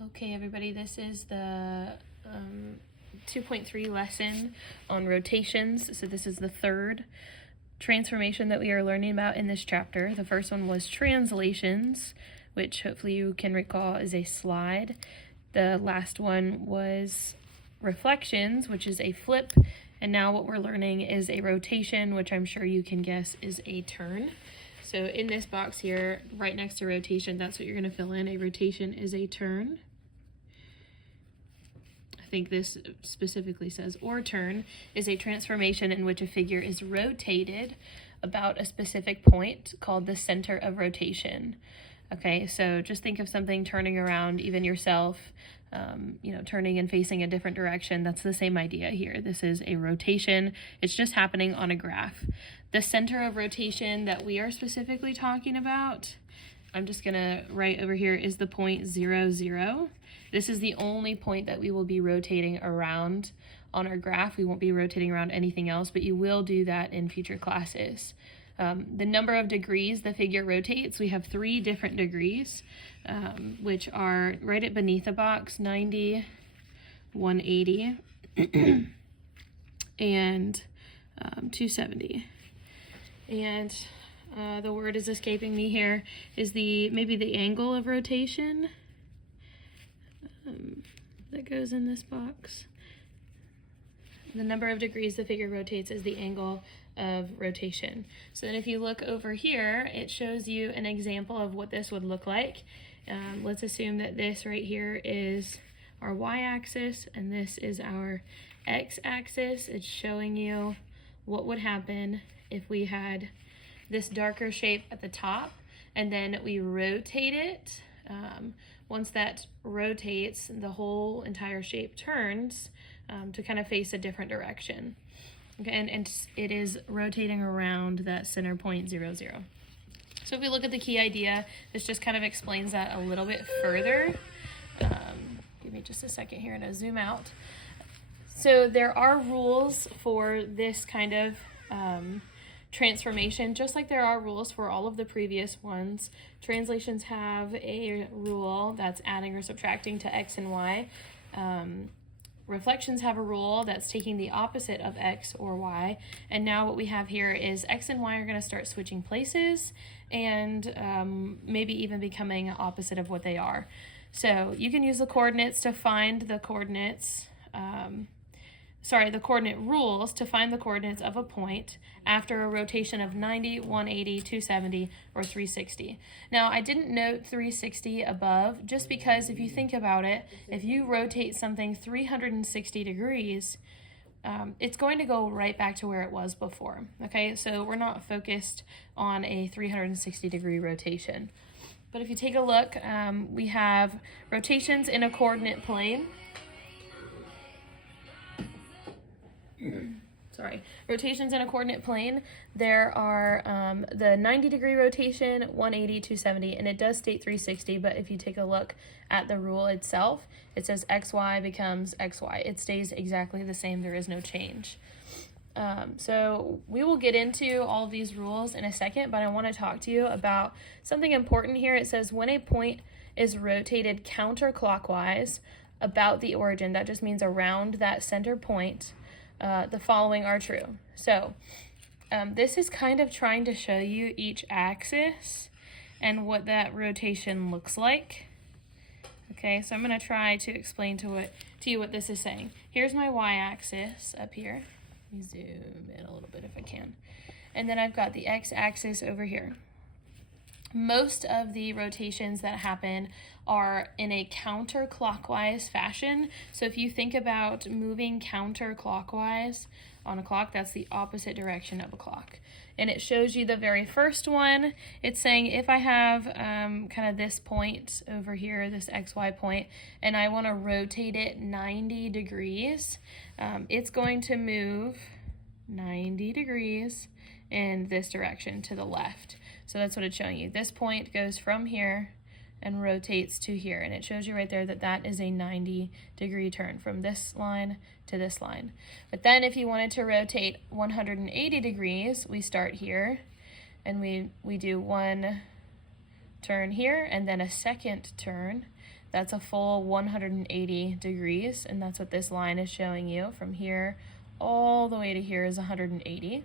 Okay, everybody, this is the 2.3 lesson on rotations. So this is the third transformation that we are learning about in this chapter. The first one was translations, which hopefully you can recall is a slide. The last one was reflections, which is a flip. And now what we're learning is a rotation, which I'm sure you can guess is a turn. So in this box here, right next to rotation, that's what you're going to fill in. A rotation is a turn. I think this specifically says, or turn is a transformation in which a figure is rotated about a specific point called the center of rotation. Okay, so just think of something turning around, even yourself, turning and facing a different direction. That's the same idea here. This is a rotation. It's just happening on a graph. The center of rotation that we are specifically talking about, I'm just gonna write over here, is the point 0, 0. This is the only point that we will be rotating around on our graph. We won't be rotating around anything else, but you will do that in future classes. The number of degrees the figure rotates, we have 3 different degrees, which are right at beneath the box, 90, 180, and 270. And the word is escaping me here, is maybe the angle of rotation that goes in this box. The number of degrees the figure rotates is the angle of rotation. So then if you look over here, it shows you an example of what this would look like. Let's assume that this right here is our y-axis and this is our x-axis. It's showing you what would happen if we had this darker shape at the top and then we rotate it. Once that rotates, the whole entire shape turns to kind of face a different direction. Okay, and it is rotating around that center point 0, 0. So if we look at the key idea, this just kind of explains that a little bit further. Give me just a second here and I'll zoom out. So there are rules for this kind of transformation, just like there are rules for all of the previous ones. Translations have a rule that's adding or subtracting to x and y. Reflections have a rule that's taking the opposite of x or y. And now what we have here is x and y are going to start switching places and maybe even becoming opposite of what they are. So you can use the coordinates to find the coordinates, the coordinate rules to find the coordinates of a point after a rotation of 90, 180, 270, or 360. Now, I didn't note 360 above just because if you think about it, if you rotate something 360 degrees, it's going to go right back to where it was before, okay? So we're not focused on a 360 degree rotation. But if you take a look, we have rotations in a coordinate plane. Rotations in a coordinate plane. There are the 90 degree rotation, 180, 270, and it does state 360, but if you take a look at the rule itself, it says XY becomes XY. It stays exactly the same. There is no change. So we will get into all of these rules in a second, but I want to talk to you about something important here. It says when a point is rotated counterclockwise about the origin, that just means around that center point, the following are true. So this is kind of trying to show you each axis and what that rotation looks like. Okay, so I'm going to try to explain to you what this is saying. Here's my y-axis up here. Let me zoom in a little bit if I can. And then I've got the x-axis over here. Most of the rotations that happen are in a counterclockwise fashion. So if you think about moving counterclockwise on a clock, that's the opposite direction of a clock. And it shows you the very first one. It's saying if I have kind of this point over here, this XY point, and I want to rotate it 90 degrees, it's going to move 90 degrees in this direction to the left. So that's what it's showing you. This point goes from here and rotates to here. And it shows you right there that that is a 90 degree turn from this line to this line. But then if you wanted to rotate 180 degrees, we start here and we do 1, turn here, and then a second turn. That's a full 180 degrees, and that's what this line is showing you. From here all the way to here is 180.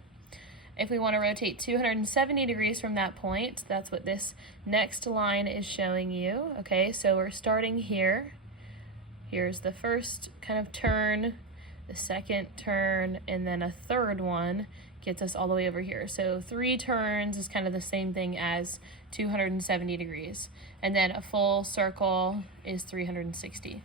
If we want to rotate 270 degrees from that point, that's what this next line is showing you. Okay, so we're starting here. Here's the first kind of turn, the second turn, and then a third one gets us all the way over here. So 3 turns is kind of the same thing as 270 degrees. And then a full circle is 360.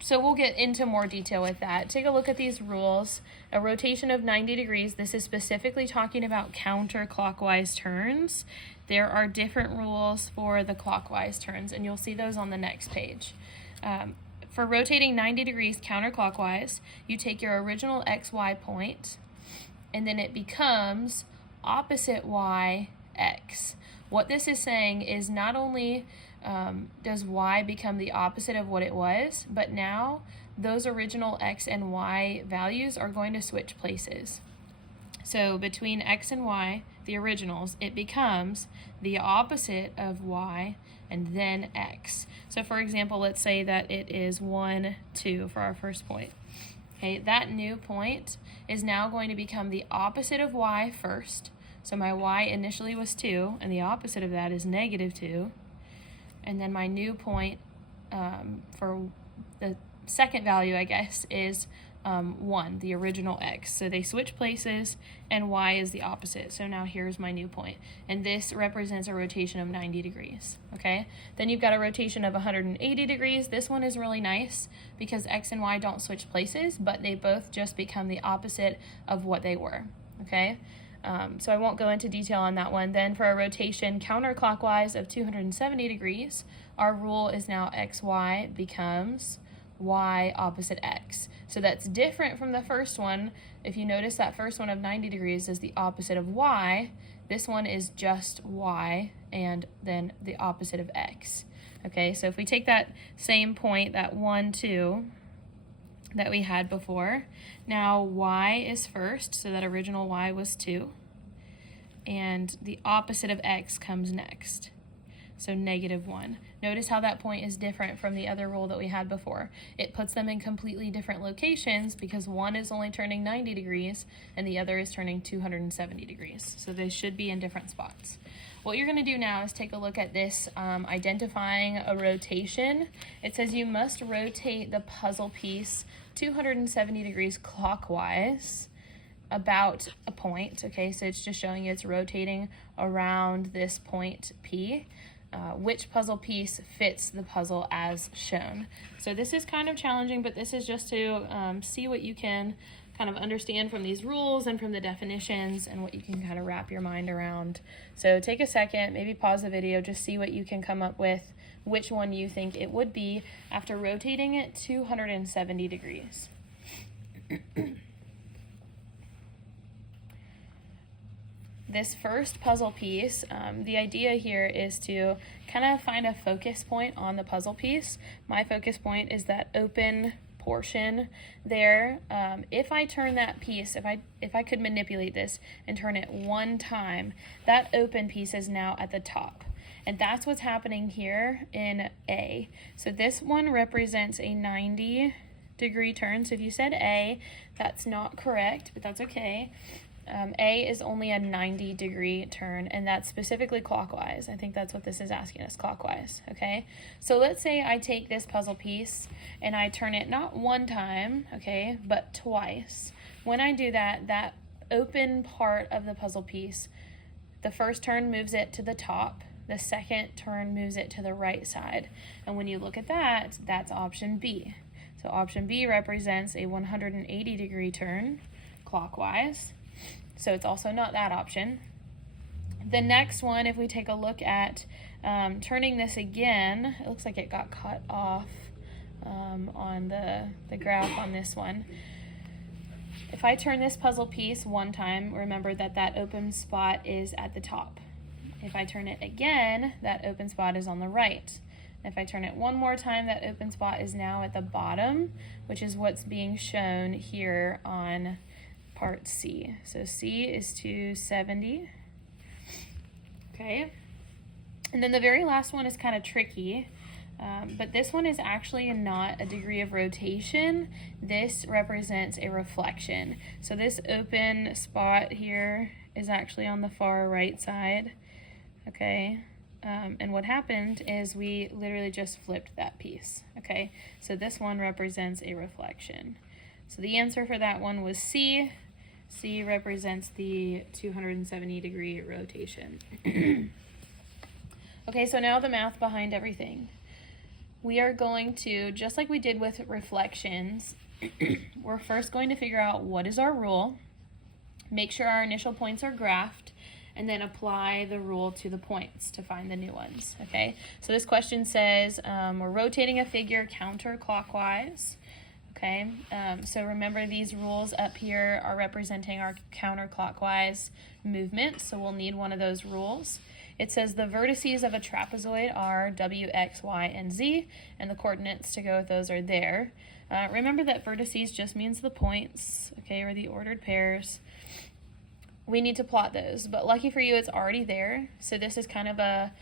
So we'll get into more detail with that. Take a look at these rules. A rotation of 90 degrees, this is specifically talking about counterclockwise turns. There are different rules for the clockwise turns, and you'll see those on the next page. For rotating 90 degrees counterclockwise, you take your original XY point, and then it becomes opposite Y, X. What this is saying is not only does Y become the opposite of what it was, but now those original X and Y values are going to switch places. So between X and Y, the originals, it becomes the opposite of Y and then X. So for example, let's say that it is 1, 2 for our first point. Okay, that new point is now going to become the opposite of Y first. So my Y initially was 2, and the opposite of that is -2. And then my new point for the second value, I guess, is 1, the original X. So they switch places, and Y is the opposite. So now here's my new point. And this represents a rotation of 90 degrees, okay? Then you've got a rotation of 180 degrees. This one is really nice because X and Y don't switch places, but they both just become the opposite of what they were, okay? So I won't go into detail on that one. Then for a rotation counterclockwise of 270 degrees, our rule is now XY becomes Y opposite X. So that's different from the first one. If you notice, that first one of 90 degrees is the opposite of Y. This one is just Y and then the opposite of X. Okay, so if we take that same point, that 1, 2, that we had before. Now Y is first, so that original Y was 2. And the opposite of X comes next, so -1. Notice how that point is different from the other rule that we had before. It puts them in completely different locations because one is only turning 90 degrees and the other is turning 270 degrees. So they should be in different spots. What you're going to do now is take a look at this identifying a rotation. It says you must rotate the puzzle piece 270 degrees clockwise about a point. Okay, so it's just showing you it's rotating around this point P. Which puzzle piece fits the puzzle as shown. So this is kind of challenging, but this is just to see what you can kind of understand from these rules and from the definitions and what you can kind of wrap your mind around. So take a second, maybe pause the video, just see what you can come up with, which one you think it would be after rotating it 270 degrees. This first puzzle piece, the idea here is to kind of find a focus point on the puzzle piece. My focus point is that open portion there. If I turn that piece, if I could manipulate this and turn it one time, that open piece is now at the top. And that's what's happening here in A. So this one represents a 90-degree turn. So if you said A, that's not correct, but that's okay. A is only a 90-degree turn, and that's specifically clockwise. I think that's what this is asking us, clockwise, okay? So let's say I take this puzzle piece and I turn it not one time, okay, but twice. When I do that, that open part of the puzzle piece, the first turn moves it to the top, the second turn moves it to the right side. And when you look at that, that's option B. So option B represents a 180-degree turn clockwise. So it's also not that option. The next one, if we take a look at turning this again, it looks like it got cut off on the graph on this one. If I turn this puzzle piece one time, remember that that open spot is at the top. If I turn it again, that open spot is on the right. If I turn it one more time, that open spot is now at the bottom, which is what's being shown here on part C. So C is 270. Okay. And then the very last one is kind of tricky, but this one is actually not a degree of rotation. This represents a reflection. So this open spot here is actually on the far right side, okay? And what happened is we literally just flipped that piece, okay? So this one represents a reflection. So the answer for that one was C. C represents the 270-degree rotation. Okay, so now the math behind everything. We are going to, just like we did with reflections, we're first going to figure out what is our rule, make sure our initial points are graphed, and then apply the rule to the points to find the new ones, okay? So this question says we're rotating a figure counterclockwise, okay? So remember, these rules up here are representing our counterclockwise movement, so we'll need one of those rules. It says the vertices of a trapezoid are W, X, Y, and Z, and the coordinates to go with those are there. Remember that vertices just means the points, okay, or the ordered pairs. We need to plot those, but lucky for you, it's already there. So this is kind of a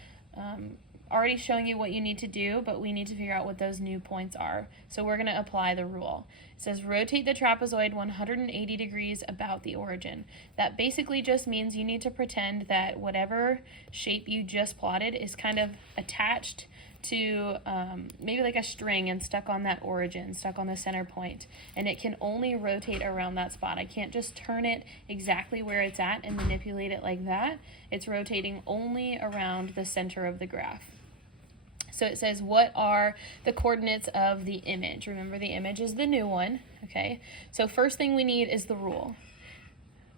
already showing you what you need to do, but we need to figure out what those new points are. So we're going to apply the rule. It says rotate the trapezoid 180 degrees about the origin. That basically just means you need to pretend that whatever shape you just plotted is kind of attached to maybe like a string and stuck on that origin, stuck on the center point, and it can only rotate around that spot. I can't just turn it exactly where it's at and manipulate it like that. It's rotating only around the center of the graph. So it says, what are the coordinates of the image? Remember, the image is the new one, okay? So first thing we need is the rule.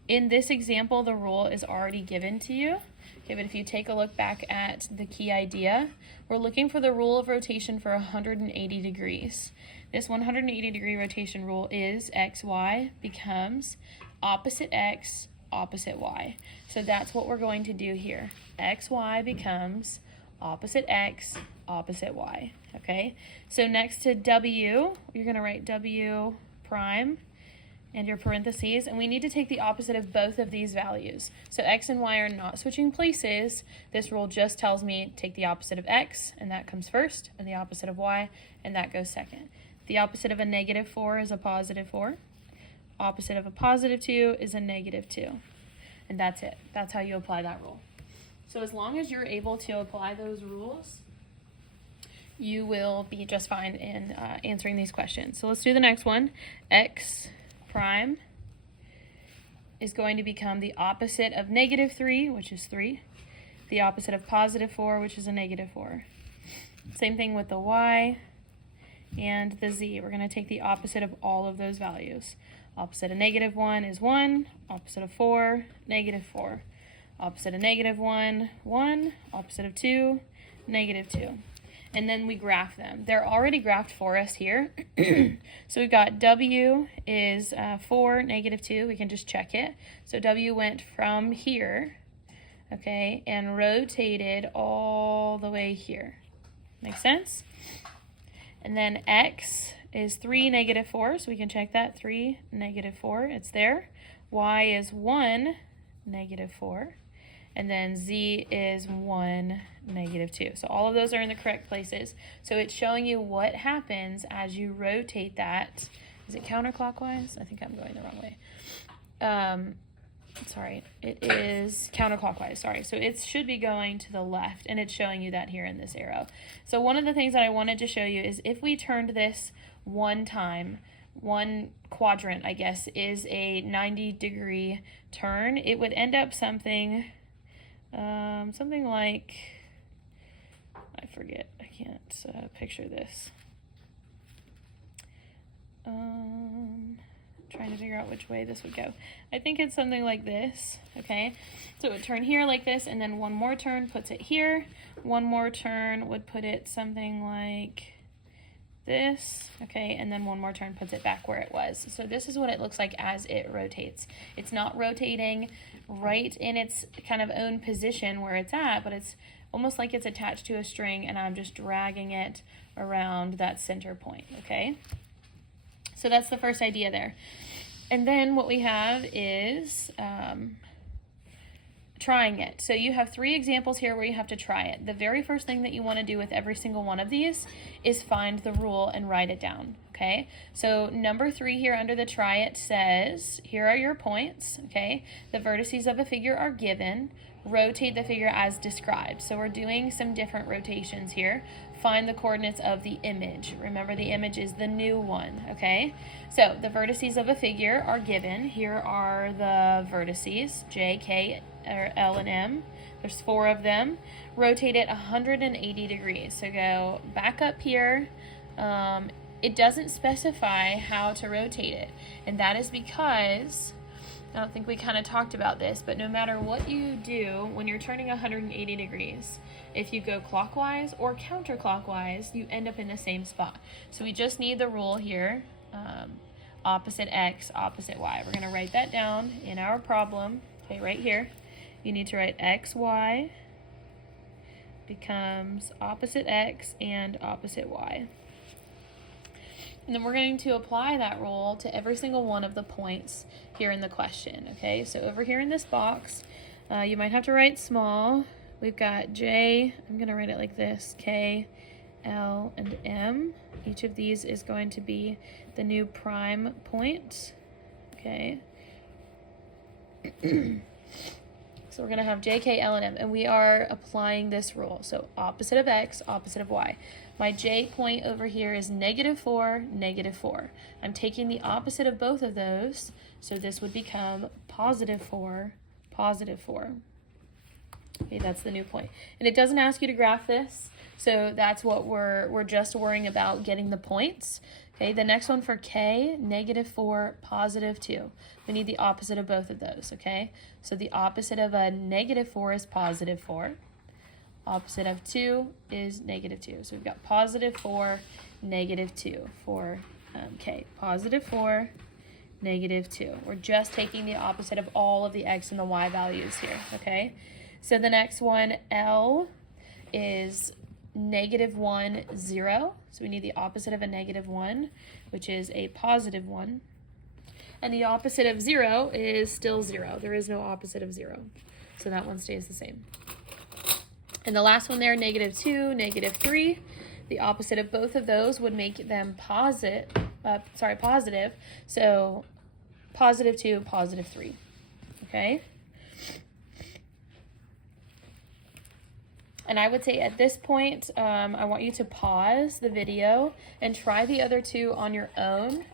In this example, the rule is already given to you. Okay, but if you take a look back at the key idea, we're looking for the rule of rotation for 180 degrees. This 180-degree rotation rule is XY becomes opposite X, opposite Y. So that's what we're going to do here. XY becomes opposite X, opposite Y, okay? So next to W, you're going to write W prime and your parentheses, and we need to take the opposite of both of these values. So X and Y are not switching places. This rule just tells me take the opposite of X, and that comes first, and the opposite of Y, and that goes second. The opposite of a -4 is a +4. Opposite of a +2 is a -2. And that's it. That's how you apply that rule. So as long as you're able to apply those rules, you will be just fine in answering these questions. So let's do the next one. X prime is going to become the opposite of -3, which is 3. The opposite of +4, which is a -4. Same thing with the Y and the Z. We're going to take the opposite of all of those values. Opposite of -1 is 1. Opposite of 4, -4. Opposite of -1, 1. Opposite of 2, -2. And then we graph them. They're already graphed for us here. So we've got W is 4, -2. We can just check it. So W went from here, okay, and rotated all the way here. Make sense? And then X is 3, -4. So we can check that. 3, -4. It's there. Y is 1, -4. And then Z is 1, -2. So all of those are in the correct places. So it's showing you what happens as you rotate that. Is it counterclockwise? I think I'm going the wrong way. Sorry, it is counterclockwise, sorry. So it should be going to the left, and it's showing you that here in this arrow. So one of the things that I wanted to show you is if we turned this one time, one quadrant, I guess, is a 90-degree turn, it would end up something like, I forget, I can't picture this. Trying to figure out which way this would go. I think it's something like this, okay? So it would turn here like this, and then one more turn puts it here. One more turn would put it something like this, okay? And then one more turn puts it back where it was. So this is what it looks like as it rotates. It's not rotating right in its kind of own position where it's at, but it's almost like it's attached to a string, and I'm just dragging it around that center point, okay? So that's the first idea there. And then what we have is trying it. So you have 3 examples here where you have to try it. The very first thing that you want to do with every single one of these is find the rule and write it down, okay? So number 3 here under the try it says, here are your points, okay? The vertices of a figure are given. Rotate the figure as described. So we're doing some different rotations here. Find the coordinates of the image. Remember, the image is the new one, okay? So the vertices of a figure are given. Here are the vertices, J, K, or L, and M. There's 4 of them. Rotate it 180 degrees. So go back up here. It doesn't specify how to rotate it, and that is because, I don't think we kind of talked about this, but no matter what you do when you're turning 180 degrees, if you go clockwise or counterclockwise, you end up in the same spot. So we just need the rule here, opposite x, opposite y. We're going to write that down in our problem, okay, right here. You need to write xy becomes opposite x and opposite y. And then we're going to apply that rule to every single one of the points here in the question, okay? So over here in this box, you might have to write small. We've got J, I'm going to write it like this, K, L, and M. Each of these is going to be the new prime point, okay? So we're going to have J, K, L, and M, and we are applying this rule. So opposite of x, opposite of y. My J point over here is -4, -4. I'm taking the opposite of both of those, so this would become +4, +4. Okay, that's the new point. And it doesn't ask you to graph this, so that's what we're just worrying about, getting the points. Okay, the next one for K, -4, +2. We need the opposite of both of those, okay? So the opposite of a -4 is +4. Opposite of 2 is -2. So we've got +4, -2 for K. +4, -2. We're just taking the opposite of all of the x and the y values here, okay? So the next one, L, is -1, 0. So we need the opposite of a -1, which is a +1. And the opposite of 0 is still 0. There is no opposite of 0. So that one stays the same. And the last one there, -2, -3. The opposite of both of those would make them positive. So +2, +3. Okay? And I would say at this point, I want you to pause the video and try the other 2 on your own.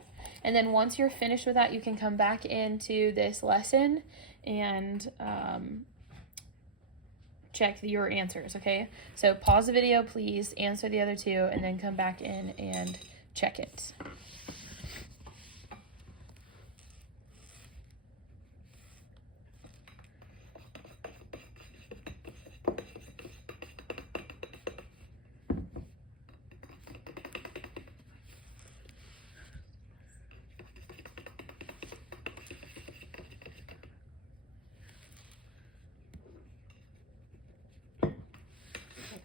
And then once you're finished with that, you can come back into this lesson and check your answers, okay? So pause the video, please, answer the other 2, and then come back in and check it.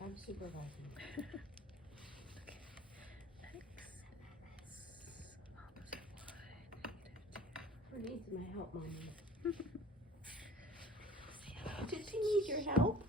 I'm supervising. Okay. X opposite y, Who needs my help, Mommy? Does he need your help?